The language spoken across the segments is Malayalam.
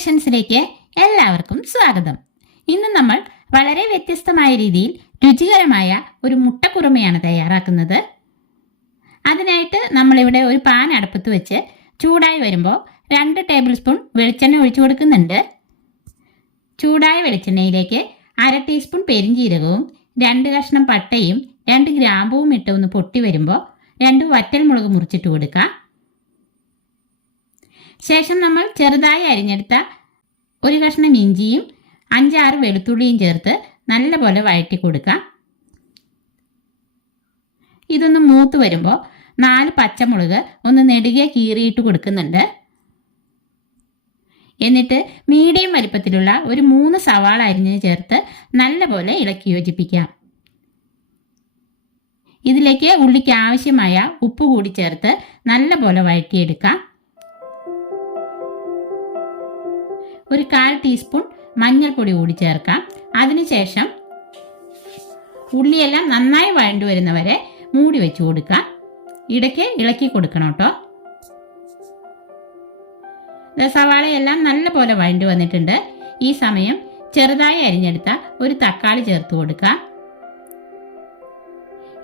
ക്രിയേഷൻസിലേക്ക് എല്ലാവർക്കും സ്വാഗതം. ഇന്ന് നമ്മൾ വളരെ വ്യത്യസ്തമായ രീതിയിൽ രുചികരമായ ഒരു മുട്ടക്കുറുമയാണ് തയ്യാറാക്കുന്നത്. അതിനായിട്ട് നമ്മളിവിടെ ഒരു പാൻ അടുപ്പത്ത് വെച്ച് ചൂടായി വരുമ്പോൾ 2 ടേബിൾ സ്പൂൺ വെളിച്ചെണ്ണ ഒഴിച്ചു കൊടുക്കുന്നുണ്ട്. ചൂടായ വെളിച്ചെണ്ണയിലേക്ക് 1/2 ടീസ്പൂൺ പെരിഞ്ജീരകവും 2 കഷ്ണം പട്ടയും 2 ഗ്രാമ്പുവും ഇട്ട് ഒന്ന് പൊട്ടി വരുമ്പോൾ 2 വറ്റൽമുളക് മുറിച്ചിട്ട് കൊടുക്കുക. ശേഷം നമ്മൾ ചെറുതായി അരിഞ്ഞെടുത്ത 1 കഷ്ണം ഇഞ്ചിയും 5-6 വെളുത്തുള്ളിയും ചേർത്ത് നല്ലപോലെ വഴറ്റി കൊടുക്കാം. ഇതൊന്ന് മൂത്ത് വരുമ്പോൾ 4 പച്ചമുളക് ഒന്ന് നെടുകെ കീറിയിട്ട് കൊടുക്കുന്നുണ്ട്. എന്നിട്ട് മീഡിയം വലിപ്പത്തിലുള്ള ഒരു 3 സവാള അരിഞ്ഞ് ചേർത്ത് നല്ലപോലെ ഇളക്കി യോജിപ്പിക്കാം. ഇതിലേക്ക് ഉള്ളിക്ക് ആവശ്യമായ ഉപ്പ് കൂടി ചേർത്ത് നല്ലപോലെ വഴറ്റിയെടുക്കാം. ഒരു 1/4 ടീസ്പൂൺ മഞ്ഞൾപ്പൊടി കൂടി ചേർക്കാം. അതിനുശേഷം ഉള്ളിയെല്ലാം നന്നായി വഴണ്ടു വരുന്നവരെ മൂടി വെച്ച് കൊടുക്കാം. ഇടയ്ക്ക് ഇളക്കി കൊടുക്കണം കേട്ടോ. സവാളയെല്ലാം നല്ലപോലെ വഴണ്ടു വന്നിട്ടുണ്ട്. ഈ സമയം ചെറുതായി അരിഞ്ഞെടുത്ത ഒരു തക്കാളി ചേർത്ത് കൊടുക്കാം.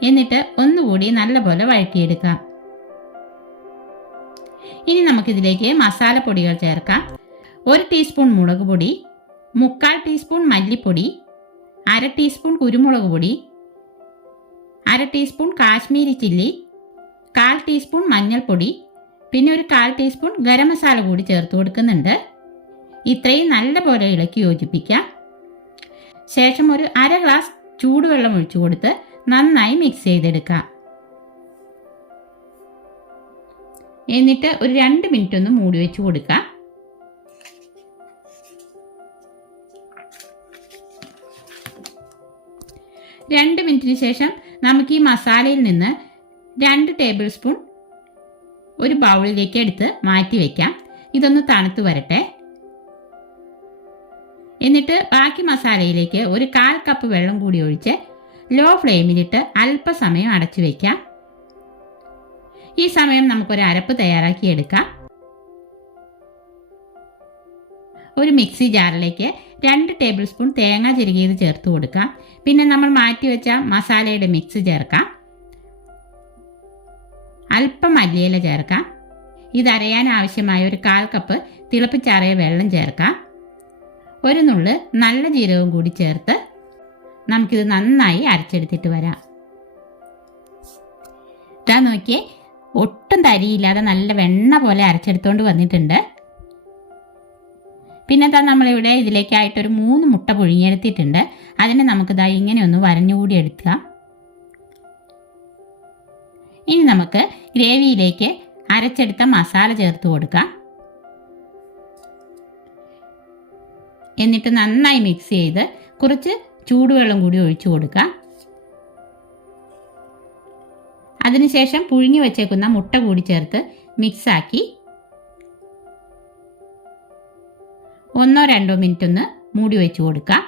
എന്നിട്ട് ഒന്നുകൂടി നല്ലപോലെ വഴറ്റിയെടുക്കാം. ഇനി നമുക്കിതിലേക്ക് മസാലപ്പൊടികൾ ചേർക്കാം. 1 ടീസ്പൂൺ മുളക് പൊടി, 3/4 ടീസ്പൂൺ മല്ലിപ്പൊടി, 1/2 ടീസ്പൂൺ കുരുമുളക് പൊടി, 1/2 ടീസ്പൂൺ കാശ്മീരി ചില്ലി, 1/4 ടീസ്പൂൺ മഞ്ഞൾപ്പൊടി, പിന്നെ ഒരു 1/4 ടീസ്പൂൺ ഗരം മസാല കൂടി ചേർത്ത് കൊടുക്കുന്നുണ്ട്. ഇത്രയും നല്ലപോലെ ഇളക്കി യോജിപ്പിക്കാം. ശേഷം ഒരു 1/2 ഗ്ലാസ് ചൂടുവെള്ളം ഒഴിച്ചു കൊടുത്ത് നന്നായി മിക്സ് ചെയ്തെടുക്കാം. എന്നിട്ട് ഒരു 2 മിനിറ്റ് ഒന്ന് മൂടി വെച്ച് കൊടുക്കാം. 2 മിനിറ്റിന് ശേഷം നമുക്ക് ഈ മസാലയിൽ നിന്ന് 2 ടേബിൾ സ്പൂൺ ഒരു ബൗളിലേക്ക് എടുത്ത് മാറ്റി വയ്ക്കാം. ഇതൊന്ന് തണുത്ത് വരട്ടെ. എന്നിട്ട് ബാക്കി മസാലയിലേക്ക് ഒരു 1/4 കപ്പ് വെള്ളം കൂടി ഒഴിച്ച് ലോ ഫ്ലെയിമിലിട്ട് അല്പസമയം അടച്ചു വയ്ക്കാം. ഈ സമയം നമുക്കൊരു അരപ്പ് തയ്യാറാക്കി എടുക്കാം. ഒരു മിക്സി ജാറിലേക്ക് 2 ടേബിൾ സ്പൂൺ തേങ്ങ ചിരകിയത് ചേർത്ത് കൊടുക്കാം. പിന്നെ നമ്മൾ മാറ്റി വെച്ച മസാലയുടെ മിക്സ് ചേർക്കാം. അല്പം മല്ലിയില ചേർക്കാം. ഇതരയാൻ ആവശ്യമായ ഒരു 1/4 കപ്പ് തിളപ്പിച്ചാറിയ വെള്ളം ചേർക്കാം. ഒരു നുള്ള് നല്ല ജീരകവും കൂടി ചേർത്ത് നമുക്കിത് നന്നായി അരച്ചെടുത്തിട്ട് വരാം. ഇതാ നോക്കിയേ, ഒട്ടും തരിയില്ലാതെ നല്ല വെണ്ണ പോലെ അരച്ചെടുത്തോണ്ട് വന്നിട്ടുണ്ട്. പിന്നെ നമ്മളിവിടെ ഇതിലേക്കായിട്ടൊരു 3 മുട്ട പുഴുങ്ങിയെടുത്തിട്ടുണ്ട്. അതിനെ നമുക്കിതാ ഇങ്ങനെ ഒന്ന് വരഞ്ഞുകൂടി എടുക്കാം. ഇനി നമുക്ക് ഗ്രേവിയിലേക്ക് അരച്ചെടുത്ത മസാല ചേർത്ത് കൊടുക്കാം. എന്നിട്ട് നന്നായി മിക്സ് ചെയ്ത് കുറച്ച് ചൂടുവെള്ളം കൂടി ഒഴിച്ചു കൊടുക്കാം. അതിനുശേഷം പുഴുങ്ങി വെച്ചേക്കുന്ന മുട്ട കൂടി ചേർത്ത് മിക്സാക്കി 1-2 മിനിറ്റ് ഒന്ന് മൂടി വെച്ച് കൊടുക്കാം.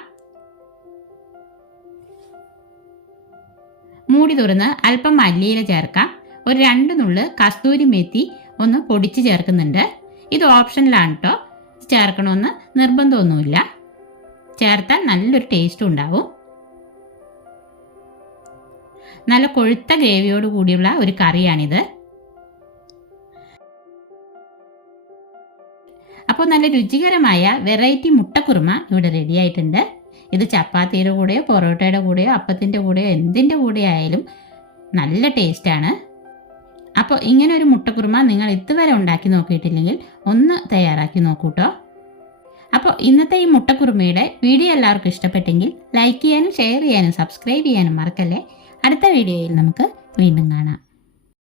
മൂടി തുറന്ന് അല്പം മല്ലിയില ചേർക്കാം. ഒരു 2 നുള്ള് കസ്തൂരി മേത്തി ഒന്ന് പൊടിച്ച് ചേർക്കുന്നുണ്ട്. ഇത് ഓപ്ഷനിലാണ് കേട്ടോ, ചേർക്കണമെന്ന് നിർബന്ധമൊന്നുമില്ല. ചേർത്താൽ നല്ലൊരു ടേസ്റ്റ് ഉണ്ടാവും. നല്ല കൊഴുത്ത ഗ്രേവിയോട് കൂടിയുള്ള ഒരു കറിയാണിത്. അപ്പോൾ നല്ല രുചികരമായ വെറൈറ്റി മുട്ടക്കുറുമ ഇവിടെ റെഡി ആയിട്ടുണ്ട്. ഇത് ചപ്പാത്തിയുടെ കൂടെയോ പൊറോട്ടയുടെ കൂടെയോ അപ്പത്തിൻ്റെ കൂടെയോ എന്തിൻ്റെ കൂടെ ആയാലും നല്ല ടേസ്റ്റാണ്. അപ്പോൾ ഇങ്ങനെ ഒരു മുട്ടക്കുറുമ നിങ്ങൾ ഇതുവരെ ഉണ്ടാക്കി നോക്കിയിട്ടില്ലെങ്കിൽ ഒന്ന് തയ്യാറാക്കി നോക്കൂ കേട്ടോ. അപ്പോൾ ഇന്നത്തെ ഈ മുട്ടക്കുറുമയുടെ വീഡിയോ എല്ലാവർക്കും ഇഷ്ടപ്പെട്ടെങ്കിൽ ലൈക്ക് ചെയ്യാനും ഷെയർ ചെയ്യാനും സബ്സ്ക്രൈബ് ചെയ്യാനും മറക്കല്ലേ. അടുത്ത വീഡിയോയിൽ നമുക്ക് വീണ്ടും കാണാം.